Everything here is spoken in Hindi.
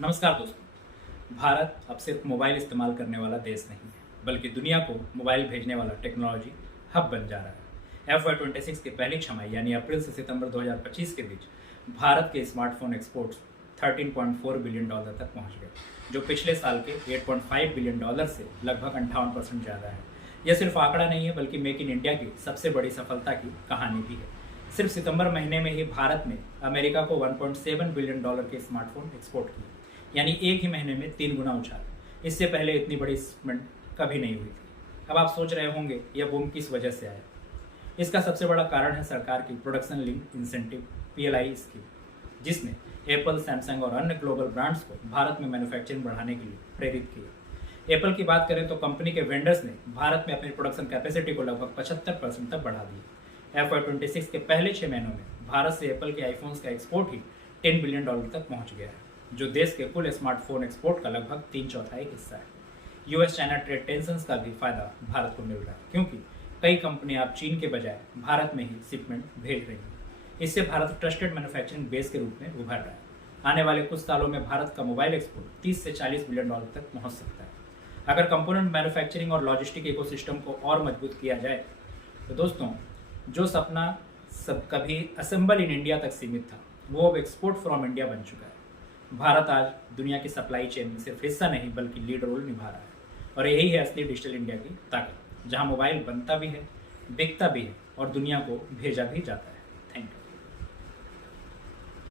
नमस्कार दोस्तों। भारत अब सिर्फ मोबाइल इस्तेमाल करने वाला देश नहीं है, बल्कि दुनिया को मोबाइल भेजने वाला टेक्नोलॉजी हब बन जा रहा है। FY26 की पहली छमाही यानी अप्रैल से सितंबर 2025 के बीच भारत के स्मार्टफोन एक्सपोर्ट्स $13.4 बिलियन तक पहुंच गए, जो पिछले साल के $8.5 बिलियन से लगभग 58% ज़्यादा है। यह सिर्फ आंकड़ा नहीं है, बल्कि मेक इन इंडिया की सबसे बड़ी सफलता की कहानी भी है। सिर्फ सितंबर महीने में ही भारत ने अमेरिका को $1.7 बिलियन के स्मार्टफोन एक्सपोर्ट किए, यानी एक ही महीने में 3 गुना उछाल। इससे पहले इतनी बड़ी शिपमेंट कभी नहीं हुई थी। अब आप सोच रहे होंगे यह बूम किस वजह से आया। इसका सबसे बड़ा कारण है सरकार की production link incentive PLI scheme, जिसने एप्पल, सैमसंग और अन्य ग्लोबल ब्रांड्स को भारत में मैन्युफैक्चरिंग बढ़ाने के लिए प्रेरित किया। एप्पल की बात करें तो कंपनी के वेंडर्स ने भारत में अपनी प्रोडक्शन कैपेसिटी को लगभग 75% तक बढ़ा दी। FY26 के पहले 6 महीनों में भारत से एप्पल के आईफोन्स का एक्सपोर्ट ही $10 बिलियन तक पहुंच गया है, जो देश के कुल स्मार्टफोन एक्सपोर्ट का लगभग 3/4 हिस्सा है। US चाइना ट्रेड टेंशंस का भी फायदा भारत को मिल रहा है, क्योंकि कई कंपनियां अब चीन के बजाय भारत में ही शिपमेंट भेज रही हैं। इससे भारत ट्रस्टेड मैन्युफैक्चरिंग बेस के रूप में उभर रहा है। आने वाले कुछ सालों में भारत का मोबाइल एक्सपोर्ट 30 से 40 बिलियन डॉलर तक पहुंच सकता है, अगर कंपोनेंट मैन्युफैक्चरिंग और लॉजिस्टिक इकोसिस्टम को और मजबूत किया जाए। तो दोस्तों, जो सपना सब कभी असेंबल इन इंडिया तक सीमित था, वो अब एक्सपोर्ट फ्रॉम इंडिया बन चुका है। भारत आज दुनिया की सप्लाई चेन में सिर्फ हिस्सा नहीं, बल्कि लीड रोल निभा रहा है। और यही है असली डिजिटल इंडिया की ताकत, जहां मोबाइल बनता भी है, बिकता भी है और दुनिया को भेजा भी जाता है।